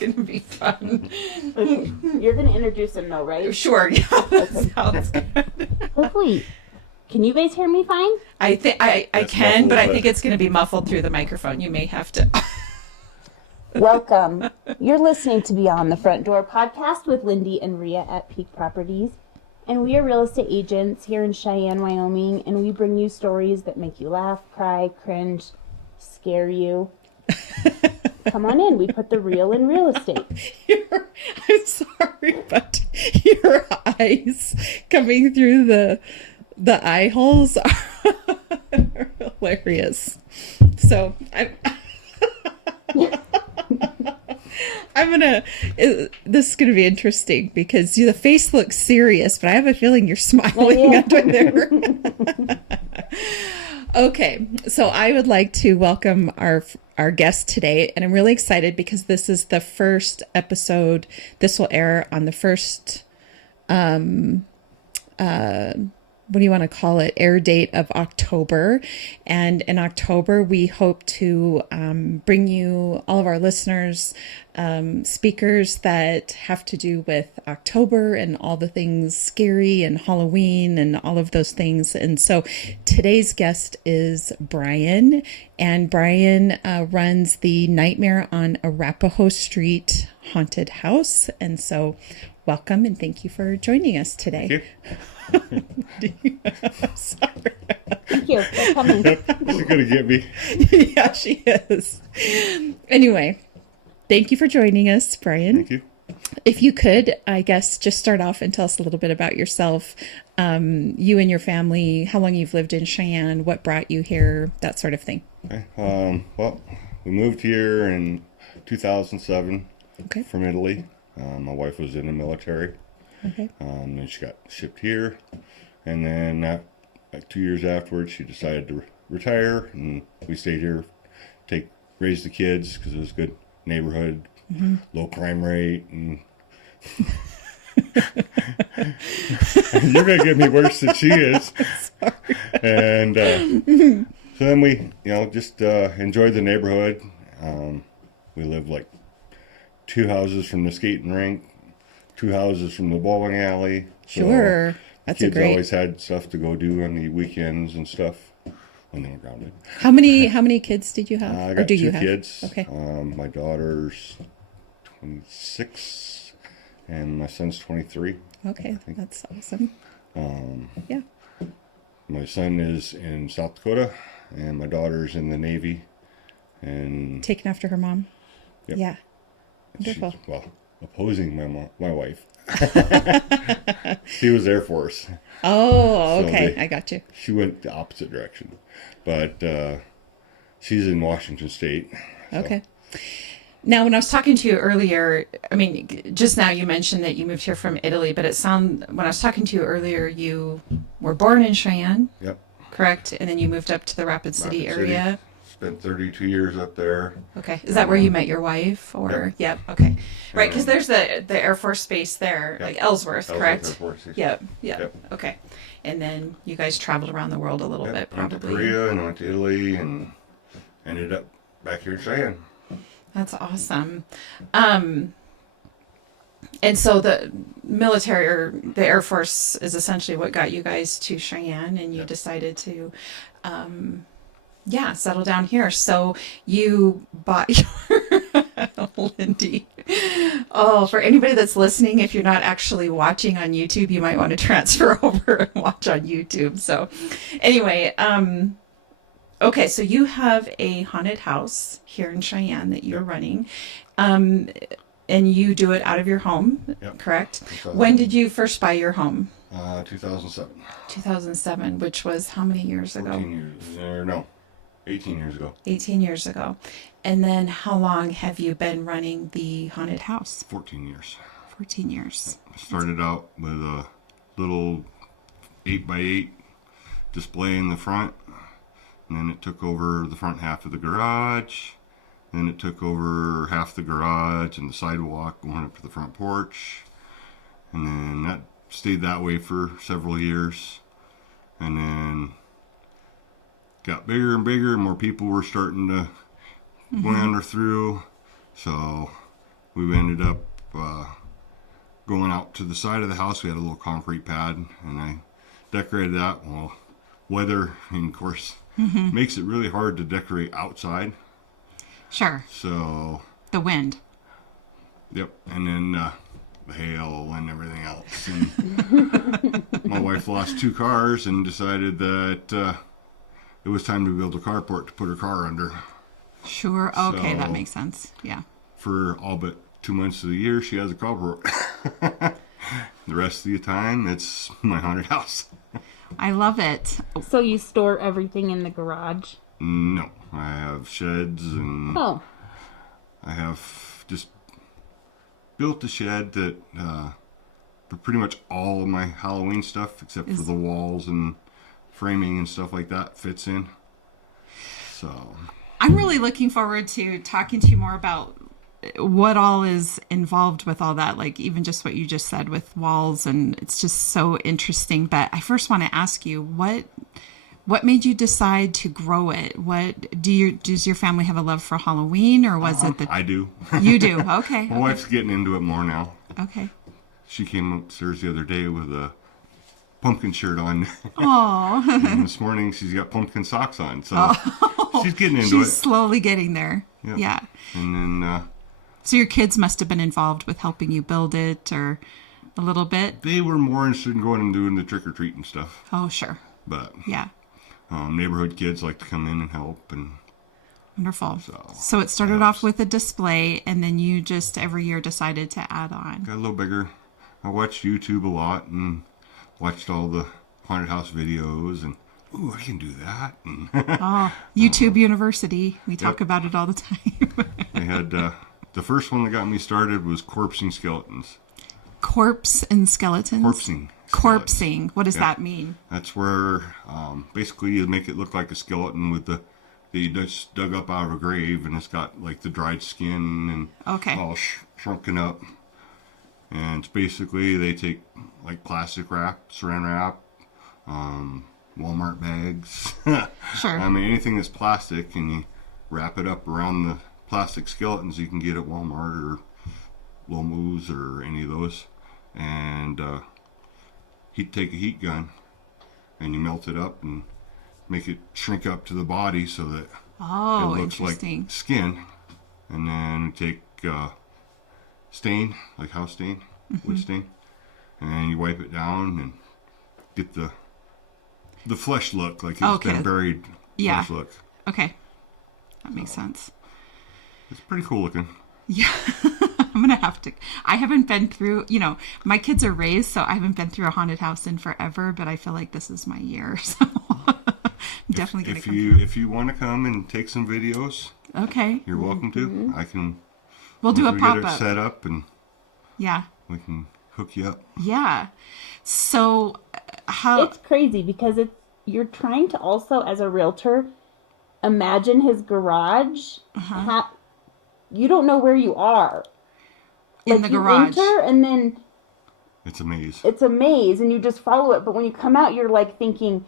going to be fun. You're going to introduce him though, right? Sure, yeah, that sounds good. Hopefully. Can you guys hear me fine? I think I That's can, muffled, but I but- think it's going to be muffled through the microphone. You may have to. Welcome. You're listening to Beyond the Front Door podcast with Lindy and Rhea at Peak Properties. And we are real estate agents here in Cheyenne, Wyoming, and we bring you stories that make you laugh, cry, cringe, scare you. Come on in. We put the real in real estate. I'm sorry, but your eyes coming through the eye holes are hilarious. So this is gonna be interesting because the face looks serious, but I have a feeling you're smiling under there. Okay, so I would like to welcome our guest today, and I'm really excited because this is the first episode. This will air on the first what do you want to call it, air date of October. And in October, we hope to bring you, all of our listeners, speakers that have to do with October and all the things scary and Halloween and all of those things. And so today's guest is Brian, and Brian runs the Nightmare on Arapaho Street haunted house. And so welcome and thank you for joining us today. Thank you. Sorry. Thank you for coming. She's gonna get me. Yeah, she is. Anyway, thank you for joining us, Brian. Thank you. If you could, I guess, just start off and tell us a little bit about yourself, you and your family, how long you've lived in Cheyenne, what brought you here, that sort of thing. Okay. Well, we moved here in 2007 Okay. from Italy. My wife was in the military. Okay. Then she got shipped here, and then like 2 years afterwards, she decided to retire, and we stayed here, raise the kids because it was a good neighborhood, low crime rate, and you're gonna get me worse than she is. Sorry. And so then we, just enjoyed the neighborhood. We lived like 2 houses from the skating rink, 2 houses from the bowling alley. So Sure. That's a kids great. always had stuff to go do on the weekends and stuff when they were grounded. How many kids did you have? I Or got do 2 you have? kids. Okay. My daughter's 26 and my son's 23. Okay. That's awesome. Yeah. My son is in South Dakota and my daughter's in the Navy. And Taken after her mom. Yep. Yeah. she's, Wonderful. well, opposing my wife. She was Air Force. Oh, So okay. I got you. She went the opposite direction, but she's in Washington State. So. Okay. Now, when I was talking to you earlier, I mean, just now you mentioned that you moved here from Italy, but when I was talking to you earlier, you were born in Cheyenne, Yep. correct? And then you moved up to the Rapid City Rapid City. area. Spent 32 years up there. Okay. Is that where you met your wife? Or yep. Okay. Right, because there's the Air Force Base there, Yep. like Ellsworth, correct? Air Force. Yep. Yep. Okay. And then you guys traveled around the world a little bit, Went to probably. Korea and went to Italy and ended up back here in Cheyenne. That's awesome. And so the military or the Air Force is essentially what got you guys to Cheyenne, and you decided to, settle down here. So you bought your Lindy. Oh, for anybody that's listening, if you're not actually watching on YouTube, you might want to transfer over and watch on YouTube. So anyway, okay, so you have a haunted house here in Cheyenne that you're running, and you do it out of your home, correct? When did you first buy your home? 2007. 2007, which was how many years ago? 18 years ago. 18 years ago. And then how long have you been running the haunted house? 14 years. 14 years. I started out with a little 8x8 display in the front, and then it took over the front half of the garage, then it took over half the garage and the sidewalk going up to the front porch, and then that stayed that way for several years, and then got bigger and bigger, and more people were starting to wander through, so we ended up going out to the side of the house. We had a little concrete pad, and I decorated that. Well, weather, and of course, makes it really hard to decorate outside. Sure. So The wind. yep, and then the hail and everything else. And my wife lost 2 cars and decided that it was time to build a carport to put her car under. Sure. Okay, that So- makes sense. Yeah. For all but 2 months of the year, she has a carport. The rest of the time, it's my haunted house. I love it. So you store everything in the garage? No, I have sheds, and Oh, I have just built a shed that for pretty much all of my Halloween stuff, except for the walls and framing and stuff like that, fits in. So I'm really looking forward to talking to you more about what all is involved with all that, like even just what you just said with walls, and it's just so interesting. But I first want to ask you, what made you decide to grow it? Does your family have a love for Halloween, or was it I do. you do? Okay. My wife's getting into it more now. Okay. She came upstairs the other day with a pumpkin shirt on. Oh, And this morning she's got pumpkin socks on. So she's getting into she's it. slowly getting there. Yep. Yeah. And then So your kids must have been involved with helping you build it, or a little bit. they were more interested in going and doing the trick-or-treat and stuff. Oh, sure. But Yeah. neighborhood kids like to come in and help. And Wonderful. So it started off with a display, and then you just every year decided to add on. got a little bigger. I watched YouTube a lot and watched all the haunted house videos, and ooh, I can do that. And Oh, YouTube University. We talk about it all the time. I had the first one that got me started was corpsing skeletons. Corpse and skeletons? Corpsing. skeletons. Corpsing. What does Yeah. that mean? That's where basically you make it look like a skeleton with that you just dug up out of a grave, and it's got like the dried skin and Okay. all shrunken up. And it's basically they take like plastic wrap, saran wrap, Walmart bags. Sure. I mean, anything that's plastic, and you wrap it up around the plastic skeletons you can get at Walmart or Lowe's or any of those. And he'd take a heat gun and you melt it up and make it shrink up to the body so that Oh, it looks interesting. like skin. And then you take stain, like house stain, wood stain, and you wipe it down and get the flesh look, like it's Okay. been buried. Yeah. Flesh look. Okay. That makes sense. It's pretty cool looking. Yeah. I'm going to have to. I haven't been through, my kids are raised, so I haven't been through a haunted house in forever, but I feel like this is my year. So I'm definitely going to come. If you want to come and take some videos, Okay. you're welcome to. I can. We'll do a once we get it pop-up. set up, and Yeah. we can hook you up. Yeah. So how it's crazy because you're trying to also, as a realtor, imagine his garage. You don't know where you are. in the garage. You enter and then It's a maze. it's a maze and you just follow it. But when you come out, you're like thinking,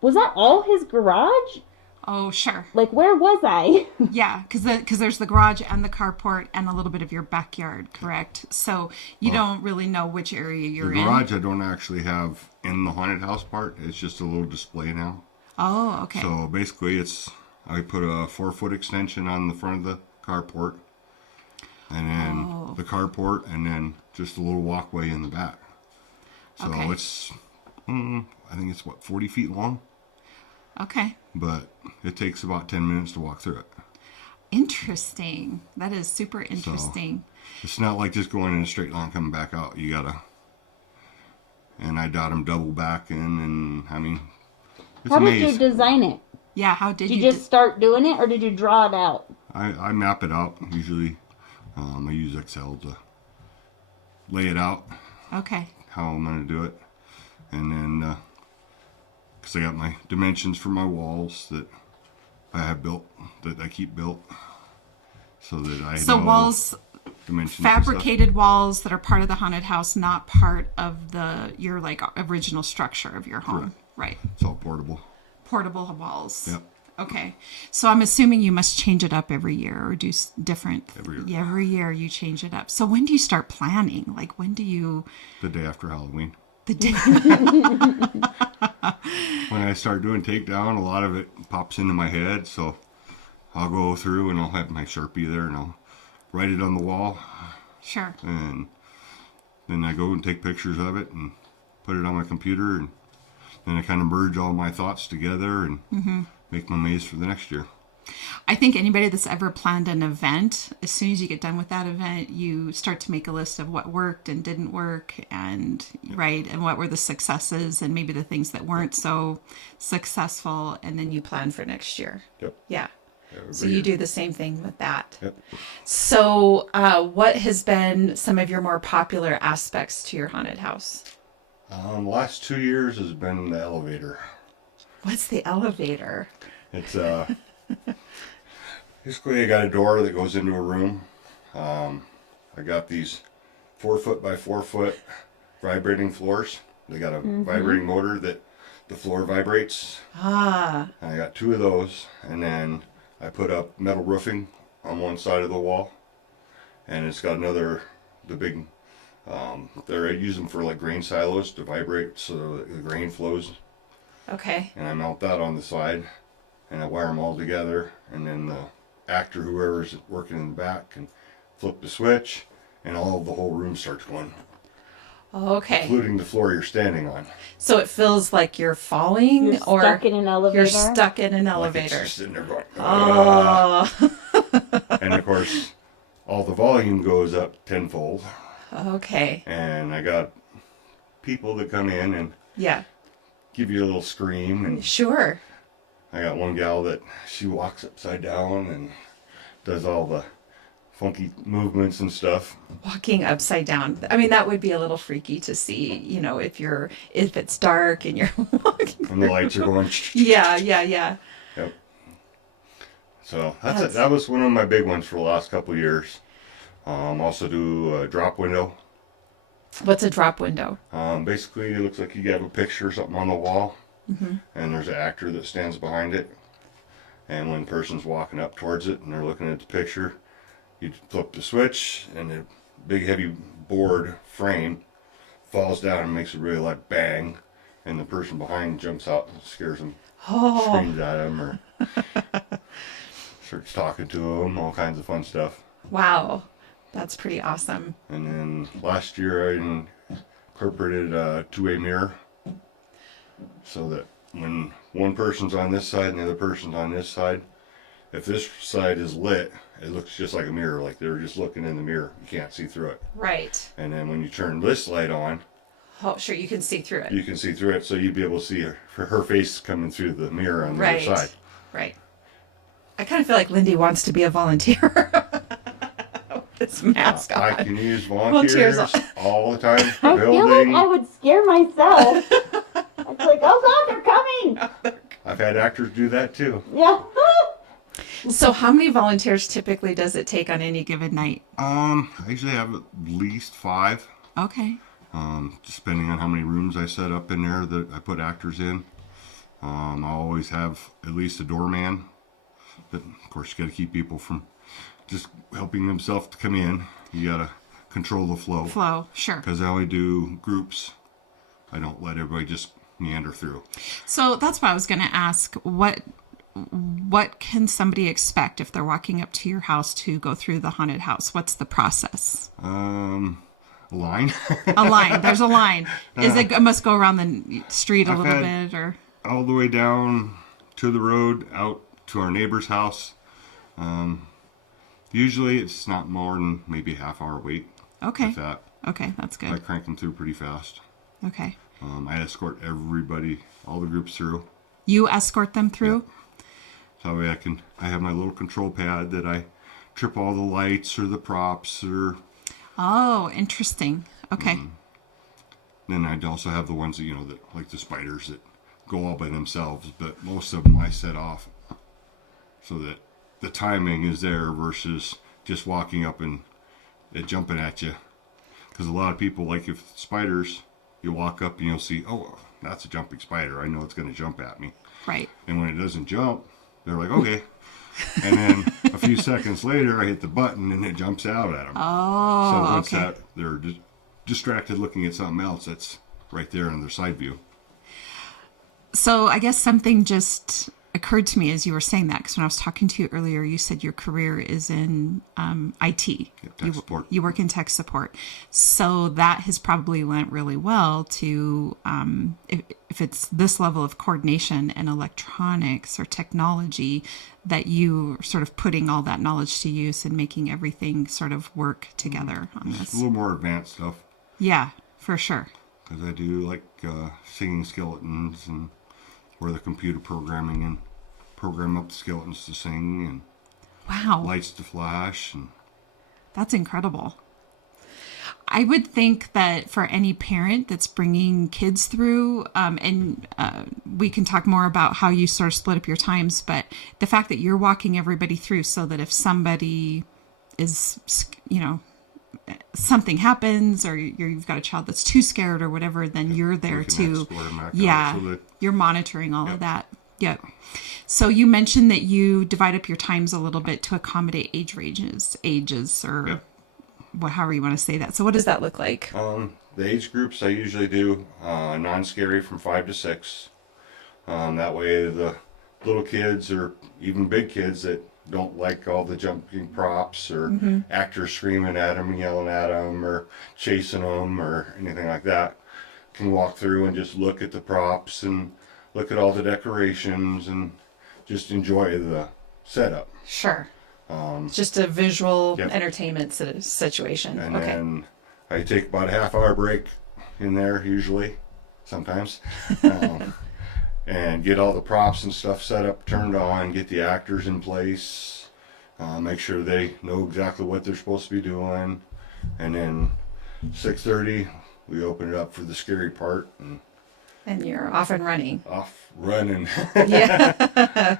was that all his garage? Oh, sure. Like, where was I? Yeah, because there's the garage and the carport and a little bit of your backyard, correct? So you don't really know which area The you're in. garage I don't actually have in the haunted house part. It's just a little display now. Oh, okay. So basically, I put a 4-foot extension on the front of the carport, and then the carport, and then just a little walkway in the back. So Okay. it's, I think it's 40 feet long, Okay. but it takes about 10 minutes to walk through it. Interesting. That is super interesting. It's not like just going in a straight line coming back out. You gotta, and I got them double back in, and I mean, it's How a did you maze. design it? Yeah, how did Did you you just start doing it or did you draw it out? I map it out usually. I use Excel to lay it out Okay. how I'm gonna do it, and then because I got my dimensions for my walls that I have built, that I keep built, so that I So know walls, dimensions. and stuff. fabricated walls that are part of the haunted house, not part of your like original structure of your home. Correct. Right. It's all portable. Portable walls. Yep. Okay. So I'm assuming you must change it up every year or do different. Every year. Yeah, every year you change it up. So when do you start planning? Like when do you? The day after Halloween. The day. When I start doing takedown, a lot of it pops into my head. So I'll go through and I'll have my Sharpie there and I'll write it on the wall. Sure. And then I go and take pictures of it and put it on my computer. And then I kind of merge all my thoughts together and make my maze for the next year. I think anybody that's ever planned an event, as soon as you get done with that event, you start to make a list of what worked and didn't work and right, and what were the successes and maybe the things that weren't so successful, and then you plan for next year. Yep. Yeah. Every So you year. do the same thing with that. Yep. So what has been some of your more popular aspects to your haunted house? The last 2 years has been the elevator. What's the elevator? It's basically I got a door that goes into a room. I got these 4 foot by 4 foot vibrating floors. They got a vibrating motor that the floor vibrates. Ah, I got 2 of those, and then I put up metal roofing on one side of the wall, and it's got another, the big, I use them for like grain silos to vibrate so that the grain flows, okay. and I mount that on the side, and I wire them all together, and then the actor, whoever's working in the back, can flip the switch, and all of the whole room starts going, Okay. including the floor you're standing on. So it feels like you're falling You're or stuck in an elevator. you're stuck in an Like it's elevator. just sitting there going, Oh, and of course, all the volume goes up tenfold. okay. And I got people that come in and Yeah, give you a little scream, and sure. I got one gal that she walks upside down and does all the funky movements and stuff. Walking upside down. I mean, that would be a little freaky to see, you know, if it's dark and you're walking. And the lights are going. Yeah. Yep. So that was one of my big ones for the last couple of years. Also do a drop window. What's a drop window? Basically, it looks like you have a picture or something on the wall, and there's an actor that stands behind it. And when a person's walking up towards it and they're looking at the picture, you flip the switch, and the big heavy board frame falls down and makes a really loud bang, and the person behind jumps out and scares them, screams at them, or starts talking to them, all kinds of fun stuff. Wow. That's pretty awesome. And then last year I incorporated a two-way mirror so that when one person's on this side and the other person's on this side, if this side is lit, it looks just like a mirror, like they're just looking in the mirror. You can't see through it. Right. And then when you turn this light on, Oh, sure, you can see through it. you can see through it, so you'd be able to see her face coming through the mirror on the Right. other side. Right. I kind of feel like Lindy wants to be a volunteer. With this mask on. I can use volunteers all the time. I feel like Building. I would scare myself. It's like, oh God, they're coming. I've had actors do that too. Yeah. So how many volunteers typically does it take on any given night? I usually have at least 5. Okay. Just depending on how many rooms I set up in there that I put actors in. I always have at least a doorman. But of course, you got to keep people from just helping themselves to come in. You got to control the flow. Flow, sure. Because I only do groups. I don't let everybody just meander through. So that's what I was going to ask. What can somebody expect if they're walking up to your house to go through the haunted house? What's the process? A line. A line. There's a line. It must go around the street a I've little had- bit, or All the way down to the road, out to our neighbor's house. Usually it's not more than maybe a half-hour wait. okay. If that. Okay, that's I good. crank them through pretty fast. Okay. I escort everybody, all the groups through. You escort them through? So that way I have my little control pad that I trip all the lights or the props, or Oh, interesting. Okay. then I'd also have the ones that, that like the spiders that go all by themselves, but most of them I set off so that the timing is there versus just walking up and it jumping at you. Because a lot of people, like if spiders, you walk up and you'll see, oh, that's a jumping spider. I know it's going to jump at me. Right. And when it doesn't jump, They're like, okay. And then a few seconds later, I hit the button and it jumps out at them. Oh, so once okay. that, they're distracted looking at something else that's right there in their side view. So I guess something just occurred to me as you were saying that, because when I was talking to you earlier, you said your career is in IT. Yeah, tech support. You work in tech support. So that has probably lent really well to, if it's this level of coordination and electronics or technology, that you are sort of putting all that knowledge to use and making everything sort of work together on It's a this. little more advanced stuff. Yeah, for sure. Because I do like singing skeletons and where the computer programming and program up the skeletons to sing and Wow. lights to flash. And That's incredible. I would think that for any parent that's bringing kids through, and we can talk more about how you sort of split up your times, but the fact that you're walking everybody through so that if somebody is, something happens or you've got a child that's too scared or whatever, then you're there we can to, escort 'em back out yeah, so that- you're monitoring all of that. Yep. So you mentioned that you divide up your times a little bit to accommodate ages or Yep. however you want to say that. So what does that look like? The age groups I usually do non-scary from 5 to 6. That way the little kids or even big kids that don't like all the jumping props or actors screaming at them, yelling at them, or chasing them or anything like that can walk through and just look at the props and look at all the decorations and just enjoy the setup. Sure. It's just a visual Yep. entertainment situation. And Okay. then I take about a half-hour break in there usually, sometimes, and get all the props and stuff set up, turned on, get the actors in place, make sure they know exactly what they're supposed to be doing, and then 6:30 we open it up for the scary part and And you're off and running. off running. Yeah.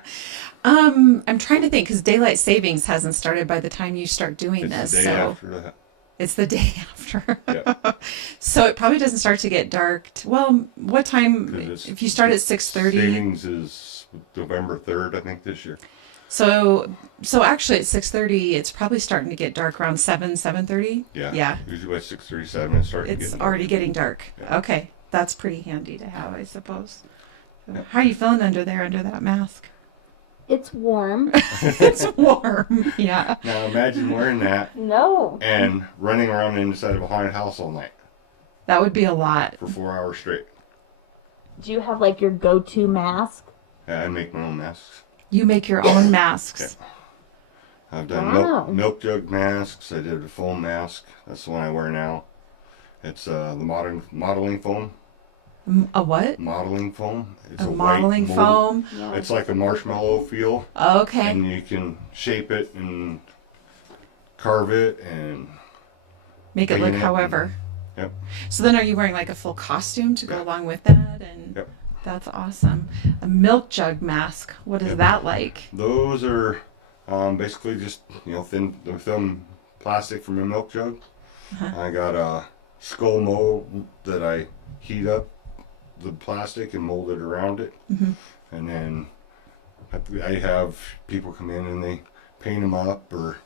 I'm trying to think because daylight savings hasn't started by the time you start doing It's this. the day So after that. it's the day after. Yeah. So it probably doesn't start to get dark. Well, what time? 'Cause it's- If you start at 6:30. Savings is November 3rd, I think, this year. So actually at 6:30, it's probably starting to get dark around 7:30. Yeah. Yeah. Usually by 6:37 it's starting to It's get already dark. getting dark. Yeah. Okay. That's pretty handy to have, I suppose. How are you feeling under that mask? It's warm. It's warm. Yeah. Now imagine wearing that No. and running around inside of a haunted house all night That would be a lot. for 4 hours straight. Do you have like your go-to mask? Yeah, I make my own masks. You make your own masks. I've done Wow. milk jug masks. I did a foam mask. That's the one I wear now. It's the modern modeling foam. A what? Modeling foam. It's A white modeling mold. foam. Yeah. It's like a marshmallow feel, Okay. and you can shape it and carve it and Make it paint look it. however. Yep. So then are you wearing like a full costume to go along with that? And Yep. that's awesome. A milk jug mask. What is Yep. that like? Those are basically just thin plastic from a milk jug. I got a skull mold that I heat up the plastic and mold it around it, and then I have people come in and they paint them up or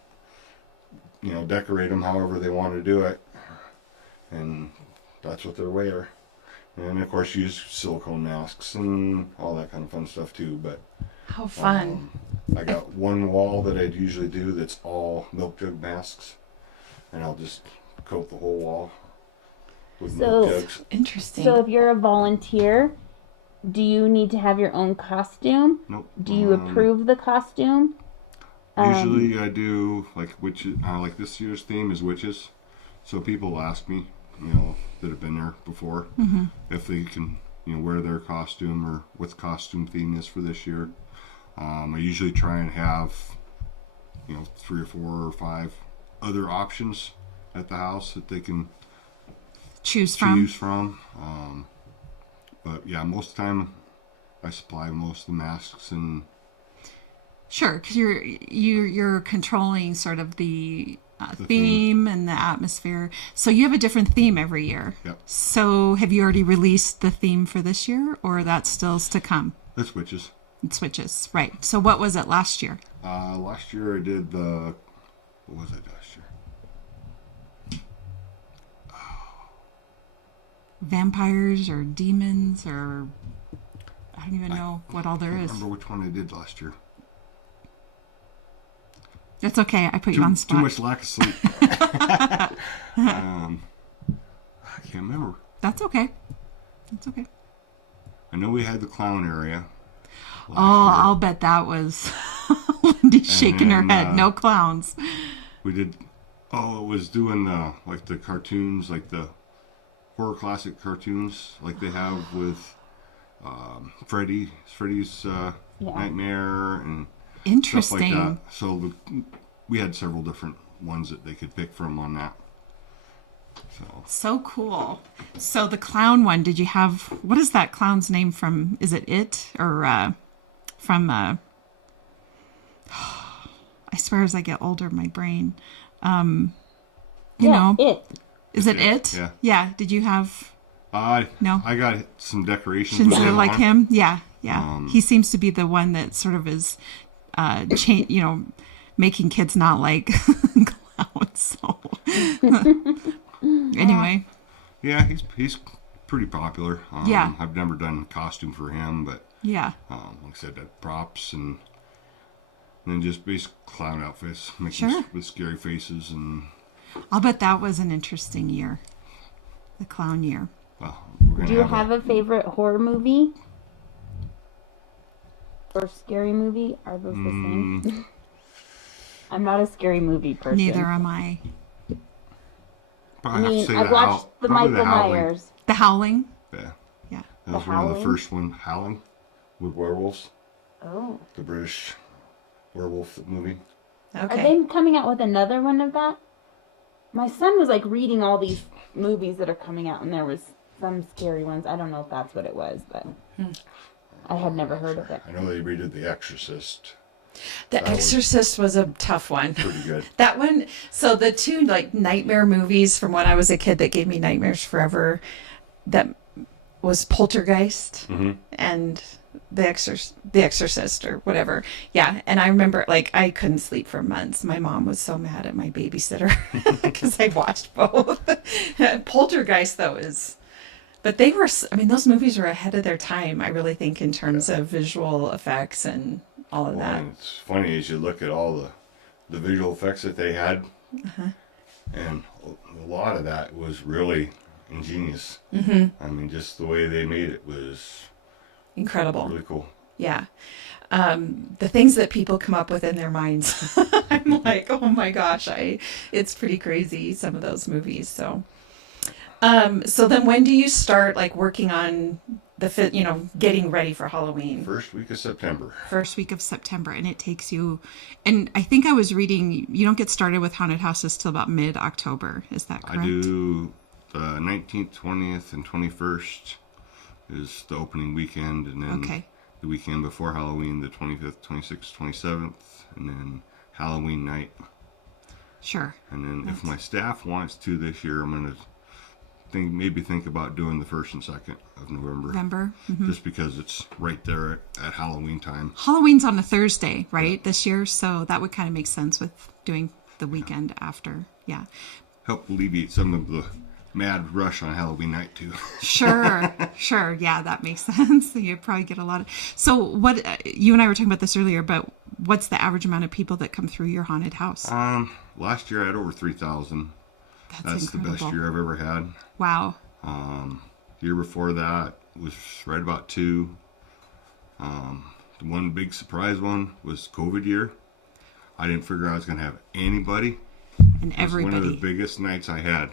decorate them however they want to do it, and that's what they're wear. And of course use silicone masks and all that kind of fun stuff too, but How fun. I got one wall that I'd usually do that's all milk jug masks, and I'll just coat the whole wall with milk So- jugs. Interesting. So if you're a volunteer, do you need to have your own costume? Nope. Do you approve the costume? Usually I do like witches. Like this year's theme is witches, so people ask me, that have been there before, if they can, wear their costume or what the costume theme is for this year. I usually try and have, 3 or 4 or 5 other options at the house that they can choose from. choose from. But yeah, most of the time I supply most of the masks and Sure, because you're controlling sort of the The theme and the atmosphere. So you have a different theme every year. Yep. So have you already released the theme for this year, or that's still to come? it's witches. It switches, right. So what was it last year? Last year I did the, what was it last year? Vampires or demons or I don't even know what all there I is. don't remember which one I did last year. That's okay. I put you on the spot. Too much lack of sleep. I can't remember. That's okay. That's okay. I know we had the clown area. Oh, I'll bet that was Lindy shaking her head. No clowns. We did. Oh, it was doing like the cartoons, like the horror classic cartoons, like they have with Freddy's Nightmare and Interesting. stuff like that. So we had several different ones that they could pick from on that. So cool. So the clown one, did you have, what is that clown's name from? Is it It or from I swear as I get older my brain you know It. is it It? Yeah. Did you have no? I got some decorations Shouldn't with say him like on. him? Yeah. He seems to be the one that sort of is making kids not like clowns. So anyway. Yeah, he's pretty popular. Yeah. I've never done costume for him, but Yeah. like I said, that props and then just basic clown outfits, Sure. with scary faces and. I'll bet that was an interesting year. The clown year. Well, we're gonna Do you have a favorite horror movie? Or scary movie? Are those the same? I'm not a scary movie person. Neither am I. probably have to say I've watched the probably Michael Howling. Myers. The Howling? Yeah, Yeah. that was The one of the Howling? first one. Howling with werewolves, Oh. the British werewolf movie. Are they coming out with another one of that? My son was like reading all these movies that are coming out, and there was some scary ones. I don't know if that's what it was, but I had never heard of it. I know they redid The Exorcist. The Exorcist was a tough one. Pretty good. That one, so the two like nightmare movies from when I was a kid that gave me nightmares forever, that was Poltergeist and The Exorcist or whatever. Yeah, and I remember like I couldn't sleep for months. My mom was so mad at my babysitter because I watched both. Poltergeist though but they were, I mean, those movies were ahead of their time, I really think, in terms of visual effects and all of that. And it's funny as you look at all the visual effects that they had, and a lot of that was really ingenious. I mean, just the way they made it was Incredible. really cool. Yeah. The things that people come up with in their minds, I'm like, oh my gosh, it's pretty crazy, some of those movies. So then when do you start like working on getting ready for Halloween? First week of September. First week of September, and it takes you, and I think I was reading, you don't get started with haunted houses till about mid-October. Is that correct? I do the 19th, 20th, and 21st is the opening weekend, and then the weekend before Halloween, the 25th, 26th, 27th, and then Halloween night. Sure. And then if my staff wants to this year, I'm going to think about doing the 1st and 2nd of November. Just because it's right there at Halloween time. Halloween's on a Thursday, right, this year? So that would kind of make sense with doing the weekend after. Yeah. Help alleviate some of the mad rush on Halloween night too. Sure. Yeah, that makes sense. You probably get a lot of. So what? You and I were talking about this earlier, but what's the average amount of people that come through your haunted house? Last year I had over 3,000. That's incredible. The best year I've ever had. Wow. The year before that was right about 2. The one big surprise one was COVID year. I didn't figure I was going to have anybody. And It was one of everybody. the biggest nights I had.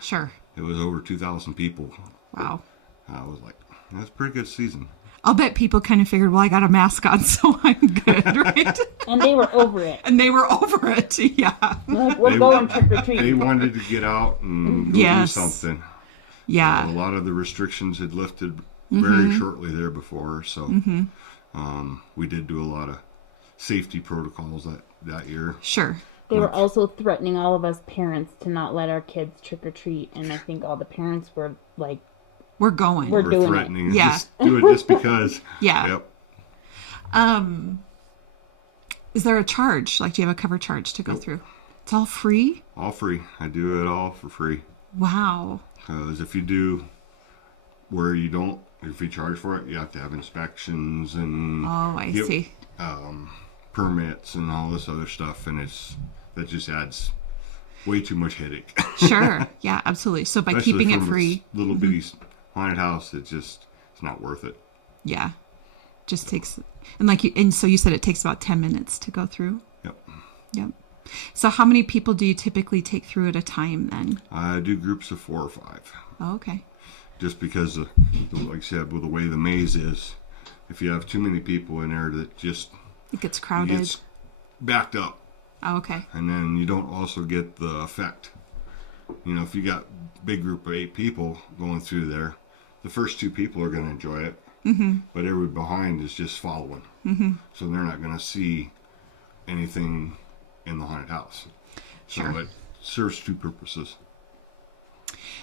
Sure. It was over 2,000 people. Wow. I was like, that's a pretty good season. I'll bet people kind of figured, well, I got a mask on, so I'm good, right? And they were over it. And they were over it, yeah. Like, we're going trick or They treating. wanted to get out and go Yes. do something. Yeah. A lot of the restrictions had lifted very shortly there before, so we did do a lot of safety protocols that year. Sure. They were also threatening all of us parents to not let our kids trick or treat, and I think all the parents were like, We're going. We're doing it. threatening. Yeah. Just do it just because. Yeah. Yep. Is there a charge? Like, do you have a cover charge to go through? It's all free? All free. I do it all for free. Wow. Because if you do where you don't, if you charge for it, you have to have inspections and I see. Permits and all this other stuff, and that just adds way too much headache. Sure. Yeah, absolutely. So by Especially keeping it from free, a little bitty haunted house, it's not worth it. yeah, just takes, so you said it takes about 10 minutes to go through. Yep. Yep. So how many people do you typically take through at a time then? I do groups of 4 or 5. Oh, okay. Just because, like I said, with the way the maze is, if you have too many people in there, that just It gets crowded. gets backed up. Oh, okay. And then you don't also get the effect. You know, if you got a big group of 8 people going through there, the first 2 people are going to enjoy it, but everybody behind is just following. So they're not going to see anything in the haunted house. Sure. So it serves 2 purposes.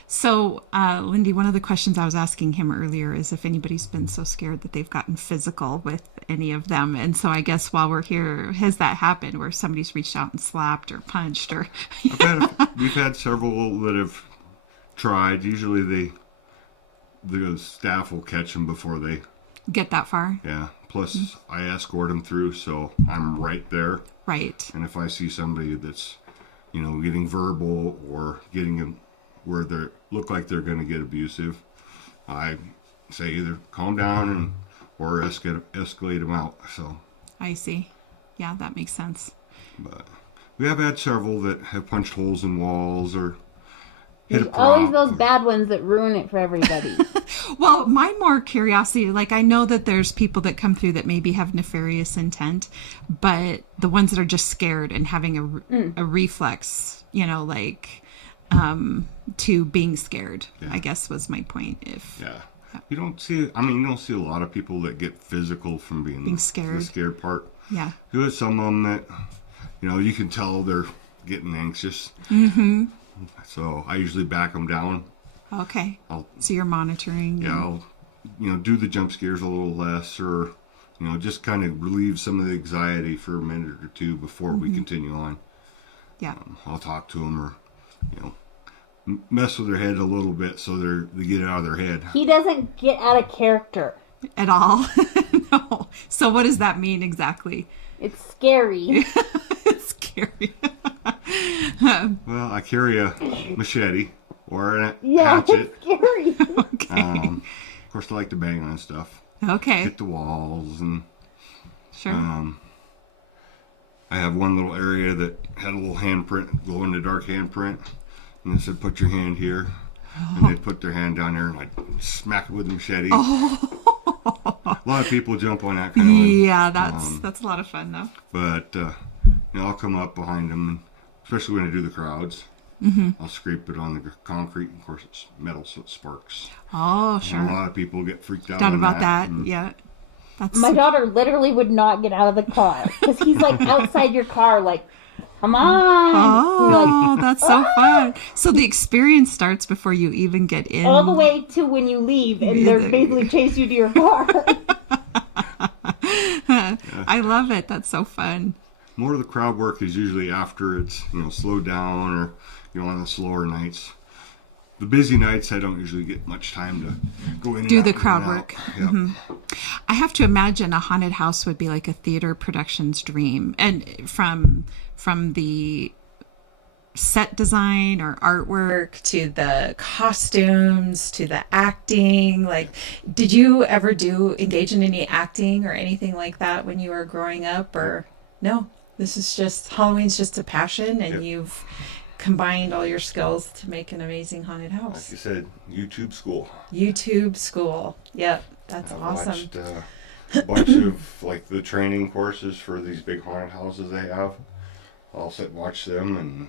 So, Lindy, one of the questions I was asking him earlier is if anybody's been so scared that they've gotten physical with any of them. And so I guess while we're here, has that happened where somebody's reached out and slapped or punched or... We've had several that have tried. Usually the staff will catch them before they... Get that far? Yeah. Plus, I escort them through, so I'm right there. Right. And if I see somebody that's, getting verbal or getting them where they look like they're going to get abusive, I say either calm down or escalate them out. So. I see. Yeah, that makes sense. But we have had several that have punched holes in walls or hit There's a prop. always those bad ones that ruin it for everybody. Well, my more curiosity, like I know that there's people that come through that maybe have nefarious intent, but the ones that are just scared and having a reflex, to being scared, Yeah. I guess was my point. Yeah. You don't see a lot of people that get physical from being scared. The scared part. Yeah. There's some of them that, you can tell they're getting anxious. So I usually back them down. Okay. So you're monitoring. Yeah, I'll, do the jump scares a little less, or, just kind of relieve some of the anxiety for a minute or 2 before we continue on. Yeah. I'll talk to them, or, mess with their head a little bit so they get it out of their head. He doesn't get out of character. At all? No. So what does that mean exactly? It's scary. It's scary. Well, I carry a machete or a Yeah, hatchet. it's scary. Okay. Of course, I like to bang on stuff. Okay. Hit the walls, and Sure. I have one little area that had a little handprint, glow in the dark handprint, and it said, "Put your hand here." And they'd put their hand down there, and I'd smack it with the machete. A lot of people jump on that kind of one. Yeah, that's a lot of fun though. But I'll come up behind them, and especially when I do the crowds. I'll scrape it on the concrete. Of course, it's metal, so it sparks. Oh, sure. And a lot of people get freaked out Doubt on about that. and Yeah. That's My daughter literally would not get out of the car because he's like outside your car, like, come on. Oh, that's so fun. So the experience starts before you even get in. All the way to when you leave, and they're basically chase you to your car. I love it. That's so fun. more of the crowd work is usually after it's slowed down, or on the slower nights. The busy nights, I don't usually get much time to go in Do and the out, crowd in and work. out. Yep. I have to imagine a haunted house would be like a theater production's dream, and from the set design or artwork to the costumes to the acting. Like, did you ever engage in any acting or anything like that when you were growing up, or no? This is just Halloween's just a passion, and Yep. you've combined all your skills to make an amazing haunted Like house. you said, YouTube school. YouTube school. Yep, that's I've awesome. watched a bunch of like the training courses for these big haunted houses they have. I'll sit and watch them and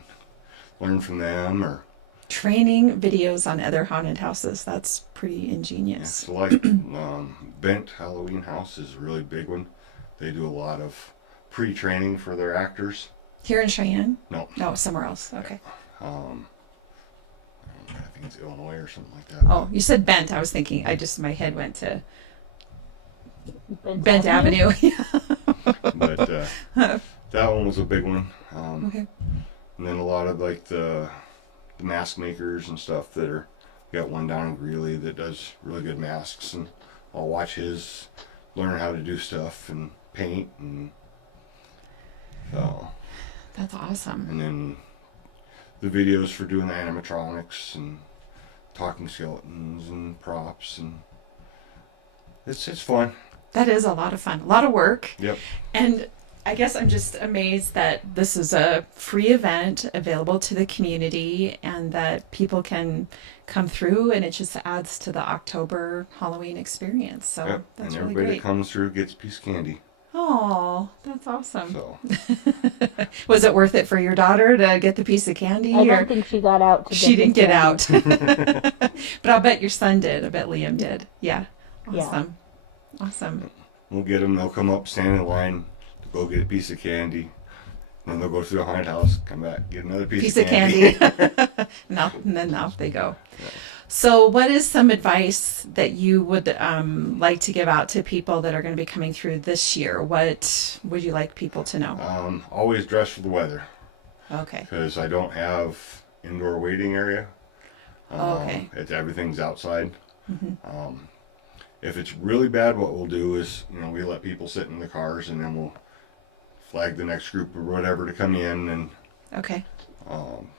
learn from them, or Training videos on other haunted houses. That's pretty ingenious. so like Bent Halloween House is a really big one. They do a lot of pre-training for their actors. Here in Cheyenne? No, No, somewhere else. Okay. I think it's Illinois or something like that. Oh, you said Bent. I was thinking, my head went to Bent Avenue. But that one was a big one. Okay. And then a lot of like the mask makers and stuff that are, we got one down in Greeley that does really good masks, and I'll watch his, learn how to do stuff and paint, and so. That's awesome. And then the videos for doing the animatronics and talking skeletons and props, and it's fun. That is a lot of fun. A lot of work. Yep. And I guess I'm just amazed that this is a free event available to the community and that people can come through, and it just adds to the October Halloween experience. So Yep. that's and really everybody great. that comes through gets a piece of candy. Oh, that's awesome. So Was it worth it for your daughter to get the piece of candy? I or don't think she got out. she didn't get candy. out. But I'll bet your son did. I bet Liam did. Yeah. Yeah. Awesome. Awesome. we'll get them. They'll come up, stand in line to go get a piece of candy. Then they'll go through the haunted house, come back, get another piece of candy. And then off they go. Yeah. So what is some advice that you would like to give out to people that are going to be coming through this year? What would you like people to know? Always dress for the weather, Okay. because I don't have indoor waiting area. Okay. Everything's outside. Mm-hmm. If it's really bad, what we'll do is, we let people sit in the cars, and then we'll flag the next group or whatever to come in, and Okay.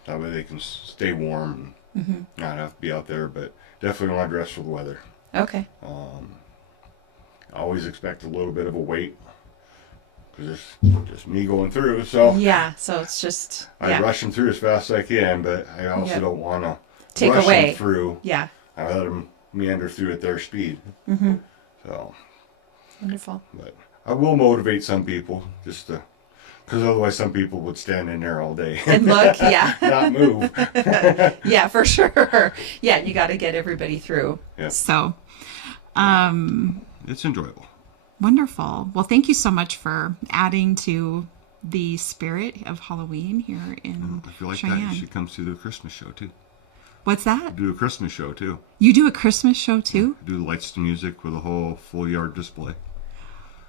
that way they can stay warm and not have to be out there. But definitely want to dress for the weather. Okay. I always expect a little bit of a wait, because it's just me going through. So Yeah. So it's just I rush them through as fast as I can, but I also Yep. don't want to Take rush away. them through. Yeah. I let them meander through at their speed. So, Wonderful. but I will motivate some people just to, because otherwise some people would stand in there all day And look, yeah. not move. Yeah, for sure. Yeah, you got to get everybody through. Yeah. So, It's enjoyable. wonderful. Well, thank you so much for adding to the spirit of Halloween here in If you like Cheyenne. that, you should come to the Christmas show too. What's that? Do a Christmas show too. You do a Christmas show too? Do the lights to music with a whole full yard display.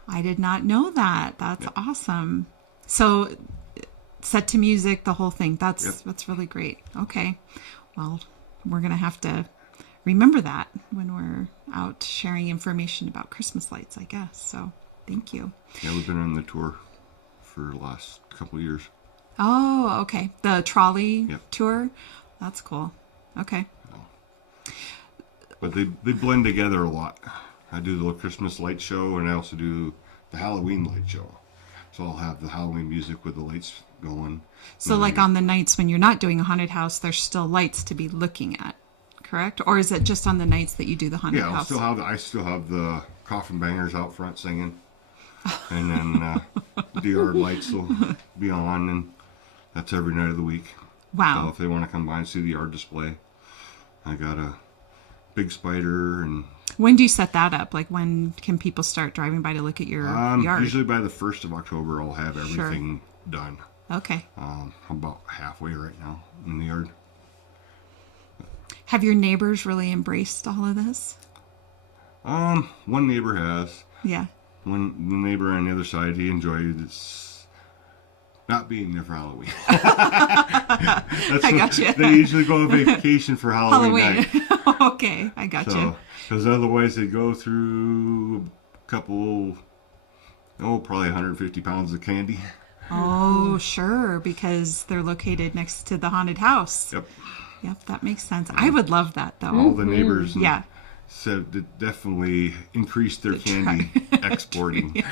I did not know that. That's awesome. So set to music, the whole thing. That's really great. Okay. Well, we're going to have to remember that when we're out sharing information about Christmas lights, I guess. So thank you. Yeah, we've been on the tour for the last couple of years. Oh, okay. The trolley Yep. tour. That's cool. Okay. But they blend together a lot. I do the Christmas light show, and I also do the Halloween light show. So I'll have the Halloween music with the lights going. So like on the nights when you're not doing a haunted house, there's still lights to be looking at, correct? Or is it just on the nights that you do the haunted Yeah, house? I still have the coffin bangers out front singing. And then the yard lights will be on, and that's every night of the week. Wow. So if they want to come by and see the yard display, I got a big spider. And When do you set that up? Like when can people start driving by to look at your yard? usually by the 1st of October, I'll have everything done. Okay. I'm about halfway right now in the yard. Have your neighbors really embraced all of this? One neighbor has. Yeah. The neighbor on the other side, he enjoyed this, not being there for Halloween. I gotcha. They usually go on vacation for Halloween night. Okay, I gotcha. So, because otherwise they go through a couple, probably 150 pounds of candy. Oh, sure, because they're located next to the haunted house. Yep. Yep, that makes sense. I would love that, though. All the neighbors Yeah. said that definitely increased their candy exporting.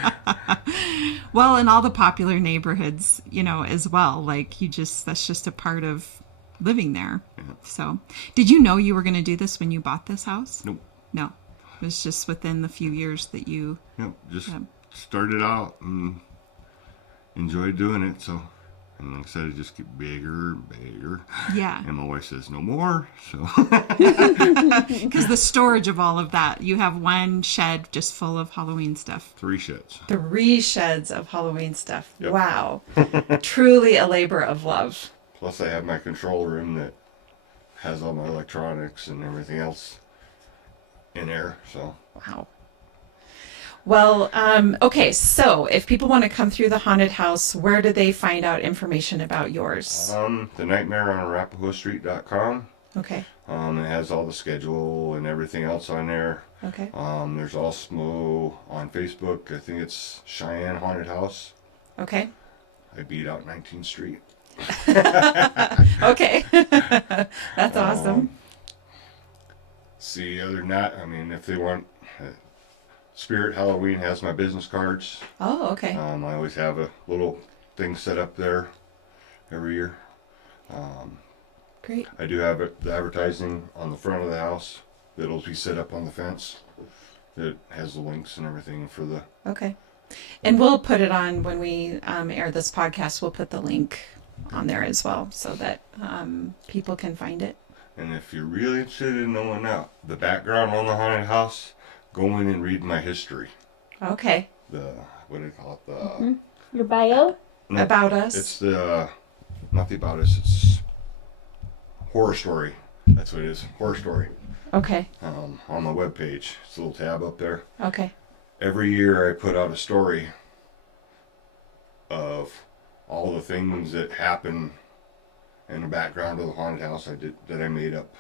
Well, in all the popular neighborhoods, as well. Like, that's just a part of living there. Yeah. So, did you know you were going to do this when you bought this house? Nope. No. It was just within the few years that you... Yep. Just started out and enjoyed doing it. So, and like I said, it just get bigger and bigger. Yeah. And my wife says, no more. So, Because the storage of all of that, you have one shed just full of Halloween stuff. 3 sheds. 3 sheds of Halloween stuff. Yep. Wow. Truly a labor of love. Plus, I have my control room that has all my electronics and everything else in there. So, Wow. Well, okay, so if people want to come through the haunted house, where do they find out information about yours? The Nightmare on ArapahoStreet.com. Okay, It has all the schedule and everything else on there. okay. There's also on Facebook, I think it's Cheyenne Haunted House. Okay. I beat out 19th Street. Okay. That's awesome. See, other than that, I mean, if they want, Spirit Halloween has my business cards. Oh, okay. I always have a little thing set up there every year. Great. I do have the advertising on the front of the house that'll be set up on the fence. It has the links and everything for the... Okay. And we'll put it on when we air this podcast. We'll put the link on there as well so that people can find it. And if you're really interested in knowing now the background on the haunted house, go in and read my history. Okay. The, what do you call it? Your bio? No, About us? It's not the about us, it's horror story. That's what it is, horror story. Okay. On my webpage. It's a little tab up there. Okay. Every year I put out a story of all the things that happen in the background of the haunted house that I made up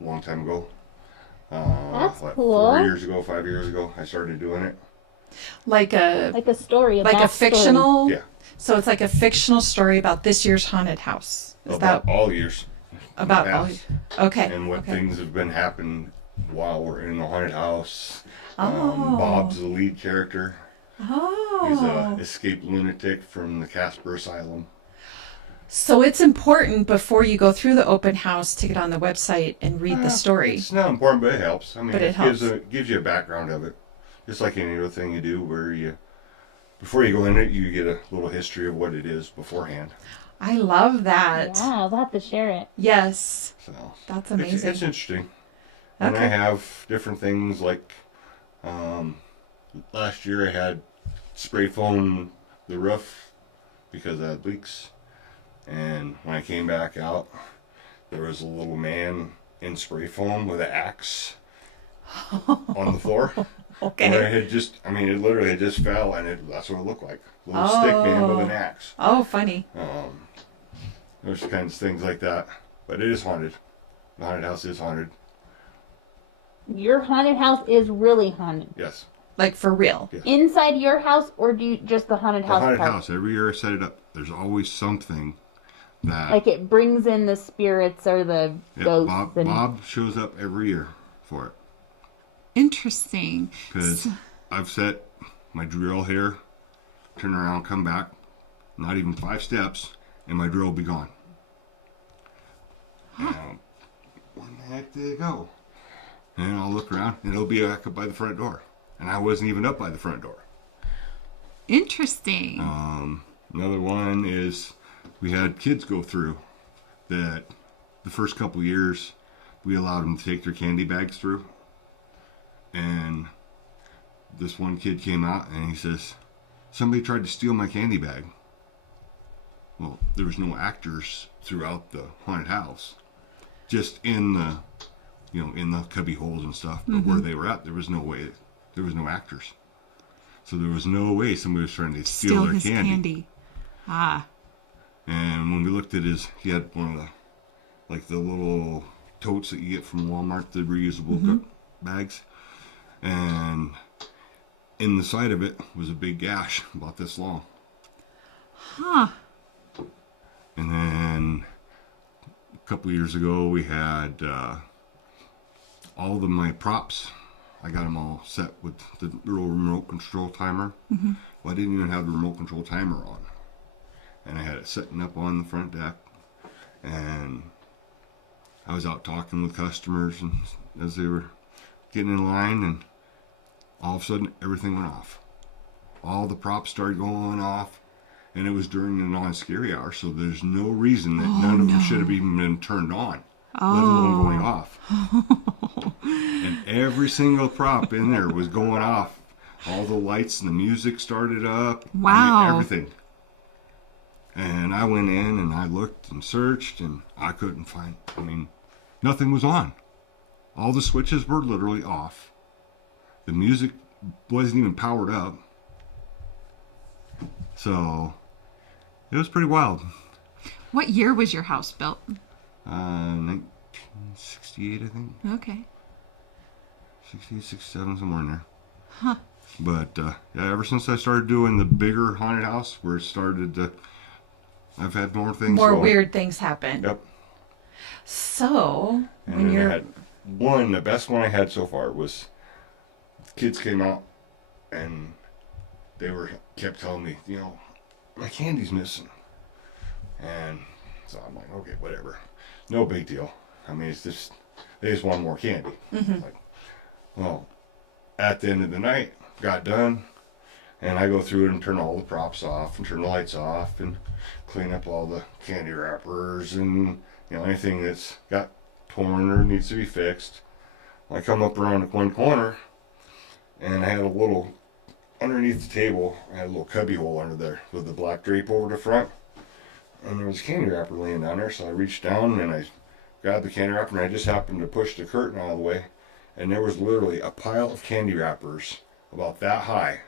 a long time ago. That's like cool. 4 years ago, 5 years ago, I started doing it. Like a story. like a fictional. Yeah. So it's like a fictional story about this year's haunted house. Is About that all years. about in the all? past, Okay. and what okay. things have been happening while we're in the haunted house. Oh. Bob's the lead character. He's Oh. a escaped lunatic from the Casper Asylum. So it's important before you go through the open house to get on the website and read the story. It's not important, but it helps. I mean, But it helps. gives you a background of it. Just like any other thing you do, where before you go in it, you get a little history of what it is beforehand. I love that. Yeah, I'll have to share it. Yes. So That's it's amazing. interesting. And I Okay. have different things like last year I had spray foam the roof because I had leaks. And when I came back out, there was a little man in spray foam with an axe on the floor. Okay. Where it had it literally had just fell, and that's what it looked like. A little stick man with an axe. Oh, funny. There's kinds of things like that. But it is haunted. The haunted house is haunted. Your haunted house is really haunted. Yes. Like for real. Yeah. Inside your house, or do you just the haunted The house haunted part? house, every year I set it up, there's always something that... Like it brings in the spirits or the Yeah, ghosts. Bob shows up every year for it. Interesting. Because I've set my drill here, turn around, come back, not even 5 steps, and my drill will be gone. Now, where the heck did it go? And I'll look around, and it'll be back up by the front door. And I wasn't even up by the front door. Interesting. Another one is we had kids go through that the first couple years we allowed them to take their candy bags through. And this one kid came out and he says, somebody tried to steal my candy bag. Well, there was no actors throughout the haunted house. Just in the, in the cubby holes and stuff. But where they were at, there was no way. There was no actors. So there was no way somebody was trying to steal their his candy. Ah. And when we looked at he had one of the little totes that you get from Walmart, the reusable bags. And in the side of it was a big gash about this long. Huh. And then a couple years ago we had all of my props. I got them all set with the little remote control timer. Well, I didn't even have the remote control timer on. And I had it setting up on the front deck. And I was out talking with customers and as they were getting in line, and all of a sudden everything went off. All the props started going off, and it was during the non-scary hour, so there's no reason that none of them should have even been turned on, let alone going off. And every single prop in there was going off. All the lights and the music started up. Wow. Everything. And I went in and I looked and searched, and I couldn't find, nothing was on. All the switches were literally off. The music wasn't even powered up. So it was pretty wild. What year was your house built? 1968, I think. Okay. 68, 67, somewhere in there. Huh. But yeah, ever since I started doing the bigger haunted house, where it started to, I've had more things. More going. weird things happen. Yep. So, And when then you're... I had the best one I had so far was, kids came out and they kept telling me, my candy's missing. And so I'm like, okay, whatever. No big deal. I mean, it's just, they just want more candy. Like, well, at the end of the night, got done, and I go through it and turn all the props off and turn the lights off and clean up all the candy wrappers and, anything that's got torn or needs to be fixed. I come up around one corner, and I had a little, underneath the table, I had a little cubby hole under there with the black drape over the front. And there was a candy wrapper laying down there, so I reached down and I grabbed the candy wrapper, and I just happened to push the curtain out of the way, and there was literally a pile of candy wrappers about that high.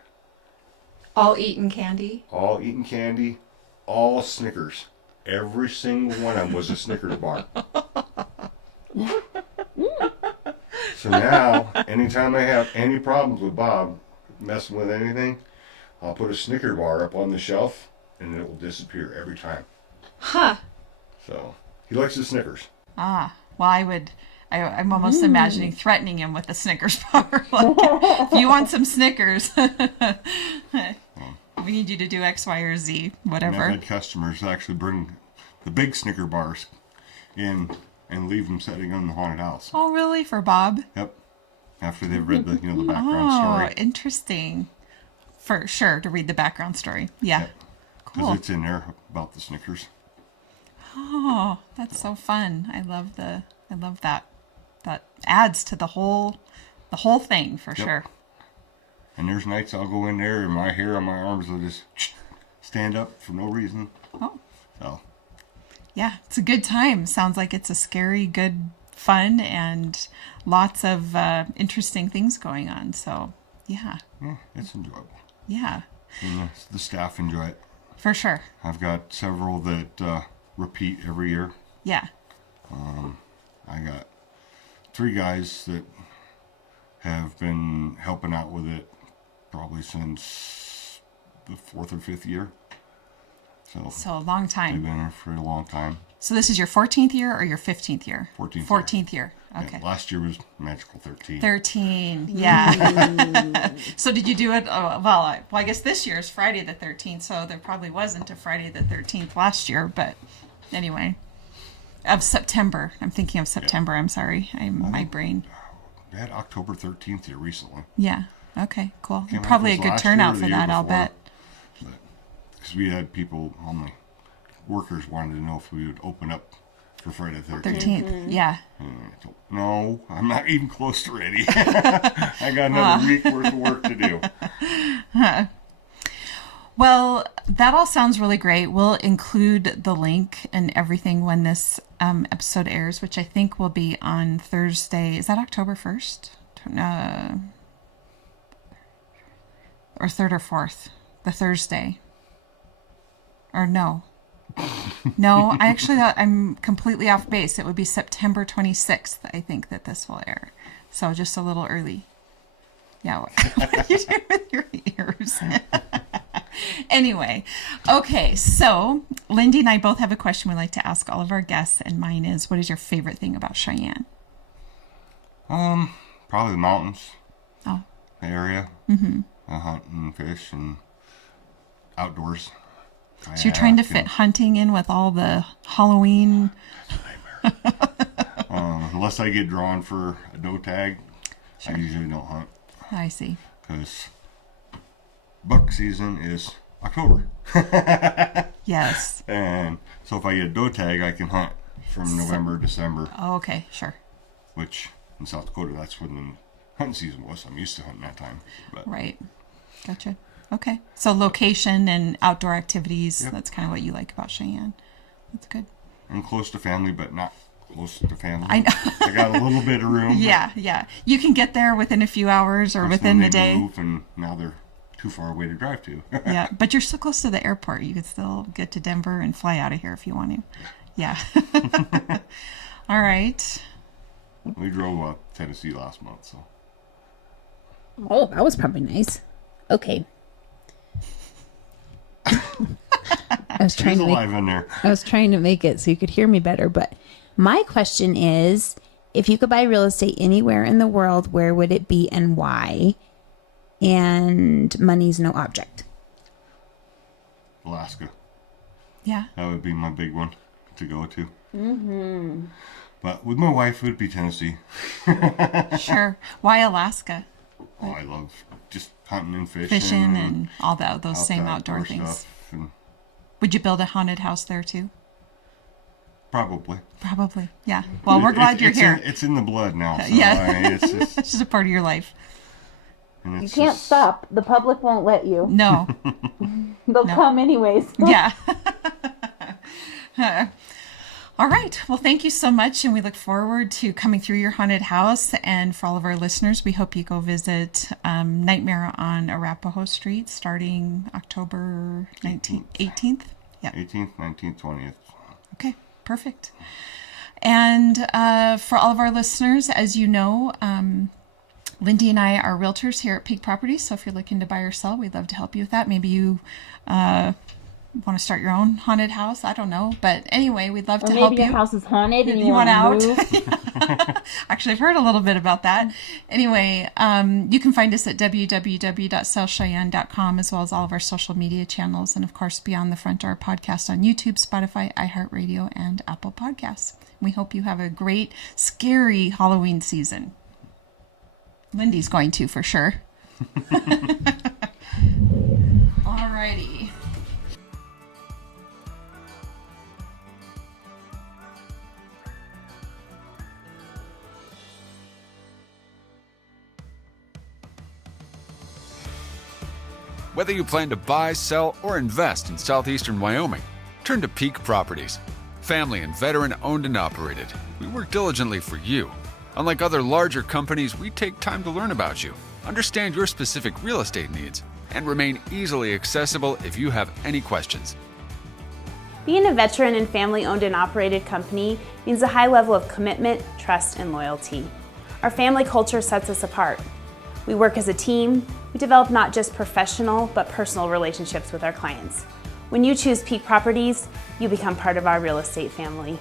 All eaten candy? All eating candy, all Snickers. Every single one of them was a Snickers bar. So now, anytime I have any problems with Bob messing with anything, I'll put a Snicker bar up on the shelf, and it will disappear every time. Huh. So, he likes the Snickers. Ah, well, I'm almost imagining threatening him with a Snickers bar. Like, if you want some Snickers, we need you to do X, Y, or Z, whatever. And I've had customers actually bring the big Snicker bars in and leave them sitting on the haunted house. Oh, really? For Bob? Yep. After they've read the background Oh, story. interesting. For sure, to read the background story. Yeah. Yep. Because Cool. it's in there about the Snickers. Oh, that's so fun. I love that. That adds to the whole thing for sure. And there's nights I'll go in there and my hair on my arms will just stand up for no reason. Oh. So. Yeah, it's a good time. Sounds like it's a scary, good, fun, and lots of interesting things going on. So, yeah. Yeah, it's enjoyable. Yeah. And the staff enjoy it. For sure. I've got several that repeat every year. Yeah. I got 3 guys that have been helping out with it probably since the 4th or 5th year. So a long They've time. been there for a long time. So this is your 14th year or your 15th year? 14th. 14th year. Yeah, Okay. last year was Magical 13. 13. Yeah. So did you do it? Well, I guess this year is Friday the 13th, so there probably wasn't a Friday the 13th last year, but anyway. Of September. I'm thinking of September. I'm sorry. My brain. We had October 13th here recently. Yeah. Okay, cool. Can't remember Probably a if it was good last turnout year or for the year that, I'll before. bet. Because we had people, workers wanted to know if we would open up for Friday the 13th. 13th. Yeah. And I told, no, I'm not even close to ready. I got another week worth of work to do. Well, that all sounds really great. We'll include the link and everything when this episode airs, which I think will be on Thursday. Is that October 1st? Or 3rd or 4th? The Thursday. Or no. No, I actually thought I'm completely off base. It would be September 26th, I think, that this will air. So just a little early. Yeah, what are you doing with your ears? Anyway, okay, so Lindy and I both have a question we like to ask all of our guests, and mine is, what is your favorite thing about Cheyenne? Probably the mountains. Oh. The area. Mm-hmm. Hunt and fish and outdoors. So you're trying to fit hunting in with all the Halloween... Unless I get drawn for a doe tag, Sure. I usually don't hunt. I see. Because buck season is October. Yes. And so if I get a doe tag, I can hunt from November, December, Oh, okay, sure. which in South Dakota, that's when the hunting season was. I'm used to hunting that time. But Right. Gotcha. Okay. So location and outdoor activities, Yep. that's kind of what you like about Cheyenne. That's good. I'm close to family, but not close to family. I know. I got a little bit of room. Yeah. You can get there within a few hours or within the day. Move, and now they're too far away to drive to. Yeah, but you're so close to the airport. You could still get to Denver and fly out of here if you want to. Yeah. All right. We drove Tennessee last month, so. Oh, that was probably nice. Okay. I was trying She's to alive in there. I was trying to make it so you could hear me better, but my question is, if you could buy real estate anywhere in the world, where would it be and why? And money's no object. Alaska. Yeah. That would be my big one to go to. Mm-hmm. But with my wife, it would be Tennessee. Sure. Why Alaska? Oh, I love just hunting and Fishing and all those same outdoor things. Stuff and Would you build a haunted house there too? probably. Probably. Yeah. Well, we're glad you're here. It's in the blood now. So Yeah. it's just, It's just a part of your life. and You it's can't just- stop. The public won't let you. No. They'll No. come anyways. Yeah. All right. Well, thank you so much. And we look forward to coming through your haunted house. And for all of our listeners, we hope you go visit Nightmare on Arapaho Street starting October 18th. Yeah. 18th, 19th, 20th. Okay. Perfect. And for all of our listeners, as you know, Lindy and I are realtors here at Peak Properties. So if you're looking to buy or sell, we'd love to help you with that. Maybe you want to start your own haunted house. I don't know. But anyway, we'd love Or to maybe help your you. house is haunted and you You want want to out? move. Actually, I've heard a little bit about that. Anyway, you can find us at www.sellcheyenne.com, as well as all of our social media channels. And of course, Beyond the Front Door podcast on YouTube, Spotify, iHeartRadio, and Apple Podcasts. We hope you have a great, scary Halloween season. Lindy's going to, for sure. Alrighty. Whether you plan to buy, sell, or invest in southeastern Wyoming, turn to Peak Properties. Family and veteran owned and operated, we work diligently for you. Unlike other larger companies, we take time to learn about you, understand your specific real estate needs, and remain easily accessible if you have any questions. Being a veteran and family-owned and operated company means a high level of commitment, trust, and loyalty. Our family culture sets us apart. We work as a team. We develop not just professional, but personal relationships with our clients. When you choose Peak Properties, you become part of our real estate family.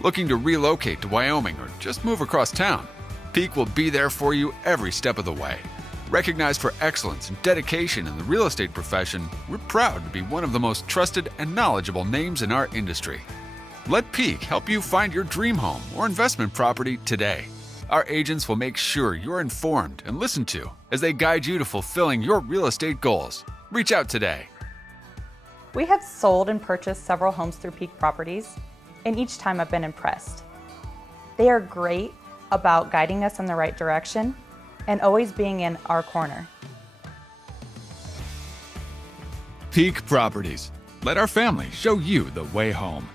Looking to relocate to Wyoming or just move across town? Peak will be there for you every step of the way. Recognized for excellence and dedication in the real estate profession, we're proud to be one of the most trusted and knowledgeable names in our industry. Let Peak help you find your dream home or investment property today. Our agents will make sure you're informed and listened to as they guide you to fulfilling your real estate goals. Reach out today. We have sold and purchased several homes through Peak Properties, and each time I've been impressed. They are great about guiding us in the right direction and always being in our corner. Peak Properties. Let our family show you the way home.